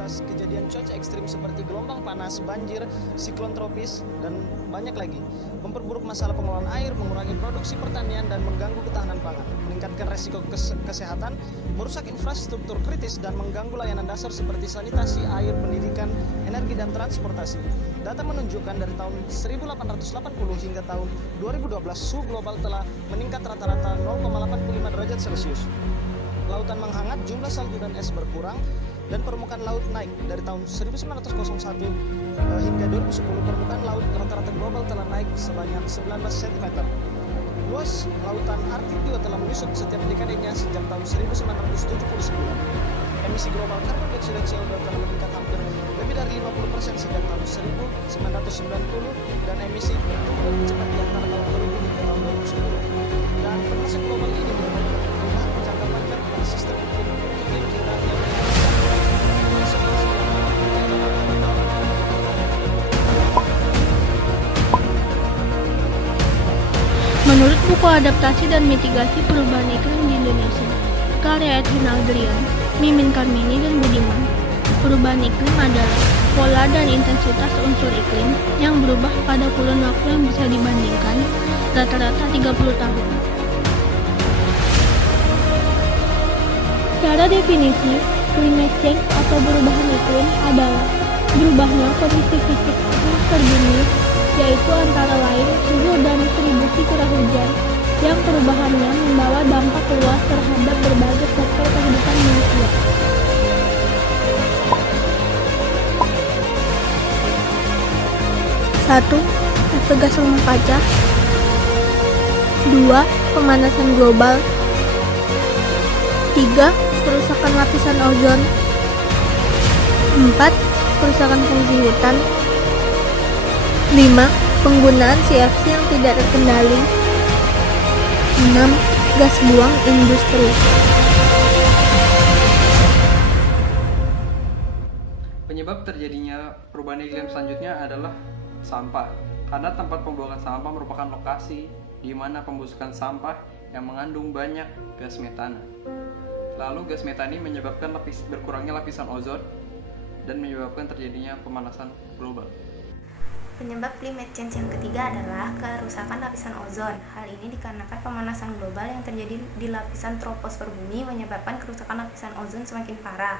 atas kejadian cuaca ekstrim seperti gelombang panas, banjir, siklon tropis, dan banyak lagi. Memperburuk masalah pengelolaan air, mengurangi produksi pertanian, dan mengganggu ketahanan pangan. Meningkatkan resiko kesehatan, merusak infrastruktur kritis, dan mengganggu layanan dasar seperti sanitasi, air, pendidikan, energi, dan transportasi. Data menunjukkan dari tahun 1880 hingga tahun 2012, suhu global telah meningkat rata-rata 0,85 derajat Celcius. Lautan menghangat, jumlah salju dan es berkurang, dan permukaan laut naik. Dari tahun 1901 hingga 2010, permukaan laut rata-rata global telah naik sebanyak 19 cm. Luas lautan Arktik juga telah menyusut setiap dekadenya sejak tahun 1979. Emisi global karbon dioksida CO2 telah meningkat hampir lebih dari 50% sejak tahun 1990, dan emisi tumbuh lebih cepat di antara tahun 2000 hingga tahun 2010. Dan pemanasan global ini merupakan perubahan jangka panjang pada sistem iklim kita yang Menurut buku Adaptasi dan Mitigasi Perubahan Iklim di Indonesia, karya Edwin Aldrian, Mimin Karmini, dan Budiman, perubahan iklim adalah pola dan intensitas unsur iklim yang berubah pada kurun waktu yang bisa dibandingkan rata-rata 30 tahun. Secara definisi, climate change atau perubahan iklim adalah berubahnya kondisi fisik atmosfer bumi, yaitu antara lain suhu dan distribusi curah hujan, yang perubahannya membawa dampak luas terhadap berbagai sektor kehidupan manusia. 1. Efek gas rumah kaca. 2. Pemanasan global. 3. Kerusakan lapisan ozon. 4. Kerusakan fungsi hutan. 5. Penggunaan CFC yang tidak terkendali. 6. Gas buang industri. Penyebab terjadinya perubahan iklim selanjutnya adalah sampah, karena tempat pembuangan sampah merupakan lokasi di mana pembusukan sampah yang mengandung banyak gas metana. Lalu gas metana ini menyebabkan berkurangnya lapisan ozon dan menyebabkan terjadinya pemanasan global. Penyebab climate change yang ketiga adalah kerusakan lapisan ozon. Hal ini dikarenakan pemanasan global yang terjadi di lapisan troposfer bumi menyebabkan kerusakan lapisan ozon semakin parah.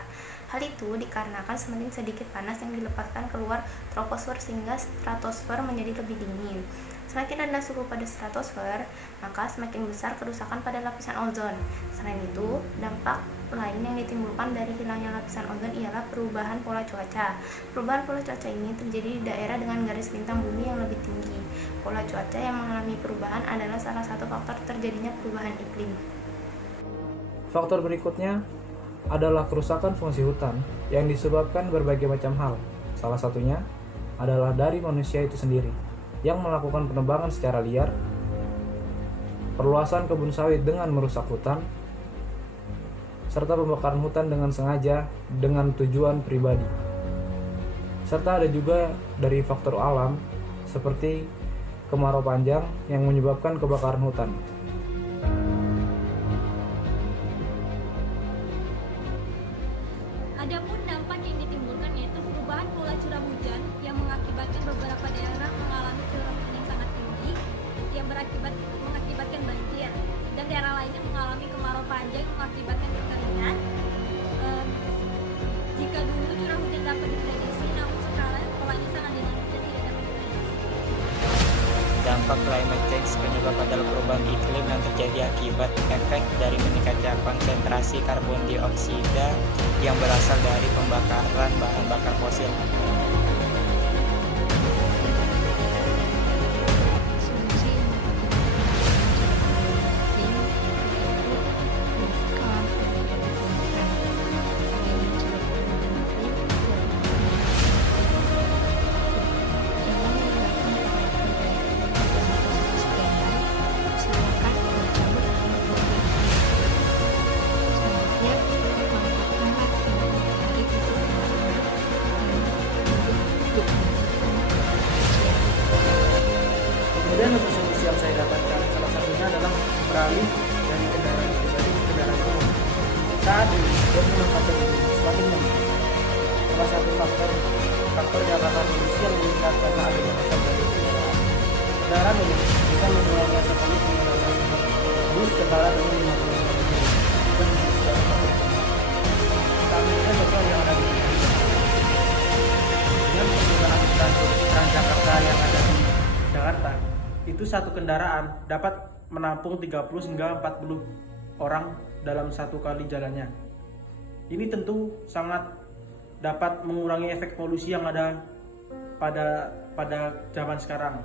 Hal itu dikarenakan semakin sedikit panas yang dilepaskan keluar troposfer sehingga stratosfer menjadi lebih dingin. Semakin rendah suhu pada stratosfer, maka semakin besar kerusakan pada lapisan ozon. Selain itu, dampak lain yang ditimbulkan dari hilangnya lapisan ozon ialah perubahan pola cuaca. Perubahan pola cuaca ini terjadi di daerah dengan garis lintang bumi yang lebih tinggi. Pola cuaca yang mengalami perubahan adalah salah satu faktor terjadinya perubahan iklim. Faktor berikutnya adalah kerusakan fungsi hutan yang disebabkan berbagai macam hal. Salah satunya adalah dari manusia itu sendiri yang melakukan penebangan secara liar, perluasan kebun sawit dengan merusak hutan, serta pembakaran hutan dengan sengaja dengan tujuan pribadi. Serta ada juga dari faktor alam seperti kemarau panjang yang menyebabkan kebakaran hutan. Adapun dampak yang ditimbulkan yaitu perubahan pola curah hujan yang mengakibatkan beberapa daerah mengalami curah hujan yang sangat tinggi yang mengakibatkan banjir, dan daerah lainnya mengalami kemarau panjang yang mengakibatkan kekeringan. Jika dulu curah hujan dapat diprediksi, namun sekarang polanya sangat dinamis dan tidak dapat diprediksi. Dampak climate change penyebab adalah perubahan iklim yang terjadi akibat efek dari meningkatnya konsentrasi karbon dioksida yang berasal dari pembakaran bahan bakar fosil. satu faktor yang akan solusi yang meningkat karena adanya pasar dari kendaraan. Kendaraan ini bisa mengurangi asap polusi menggunakan bus setara dengan 50 Utamanya contoh yang ada di dengan penggunaan Transjakarta yang ada di Jakarta, itu satu kendaraan dapat menampung 30 hingga 40 orang dalam satu kali jalannya. Ini tentu sangat dapat mengurangi efek polusi yang ada pada zaman sekarang.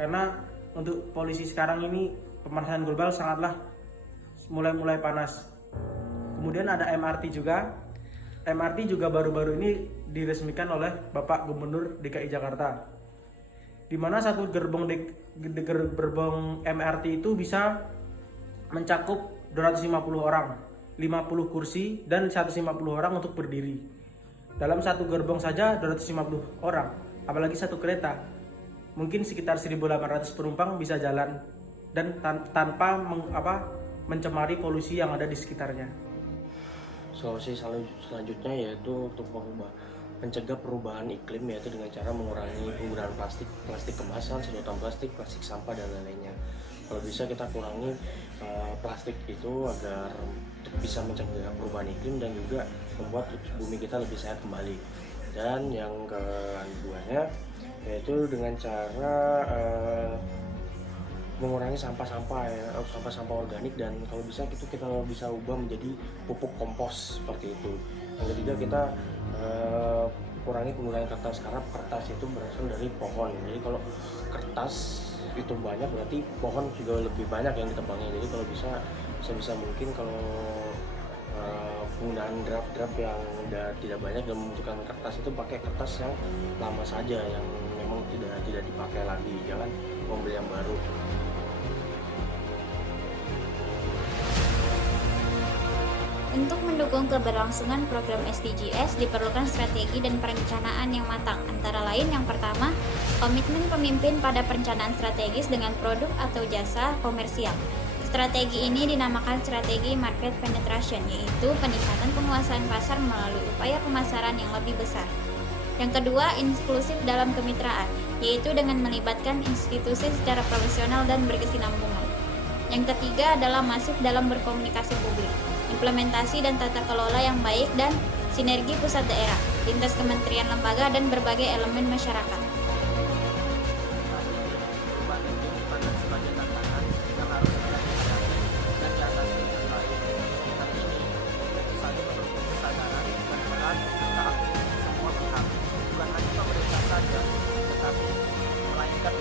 Karena untuk polusi sekarang ini pemanasan global sangatlah mulai panas. Kemudian ada MRT juga. MRT juga baru-baru ini diresmikan oleh Bapak Gubernur DKI Jakarta, di mana satu gerbong MRT itu bisa mencakup 250 orang, 50 kursi, dan 150 orang untuk berdiri. Dalam satu gerbong saja 250 orang, apalagi satu kereta. Mungkin sekitar 1.800 penumpang bisa jalan dan tanpa mencemari polusi yang ada di sekitarnya. Solusi selanjutnya yaitu untuk mencegah perubahan iklim, yaitu dengan cara mengurangi penggunaan plastik kemasan, sedotan plastik sampah dan lain-lainnya. Kalau bisa kita kurangi plastik itu agar bisa mencegah perubahan iklim dan juga membuat bumi kita lebih sehat kembali. Dan yang keduanya yaitu dengan cara mengurangi sampah-sampah organik, dan kalau bisa itu kita bisa ubah menjadi pupuk kompos seperti itu. Yang ketiga, kita kurangi penggunaan kertas karena kertas itu berasal dari pohon. Jadi kalau kertas itu banyak berarti pohon juga lebih banyak yang ditebangnya. Jadi kalau bisa mungkin kalau penggunaan draft yang udah tidak banyak dan membutuhkan kertas itu pakai kertas yang lama saja, yang memang tidak dipakai lagi, jangan membeli yang baru. Untuk mendukung keberlangsungan program SDGs diperlukan strategi dan perencanaan yang matang. Antara lain, yang pertama, komitmen pemimpin pada perencanaan strategis dengan produk atau jasa komersial. Strategi ini dinamakan strategi market penetration, yaitu peningkatan penguasaan pasar melalui upaya pemasaran yang lebih besar. Yang kedua, inklusif dalam kemitraan, yaitu dengan melibatkan institusi secara profesional dan berkesinambungan. Yang ketiga adalah masif dalam berkomunikasi publik, implementasi dan tata kelola yang baik, dan sinergi pusat daerah, lintas kementerian lembaga dan berbagai elemen masyarakat. Bukan hanya pemerintah saja, tetapi melainkan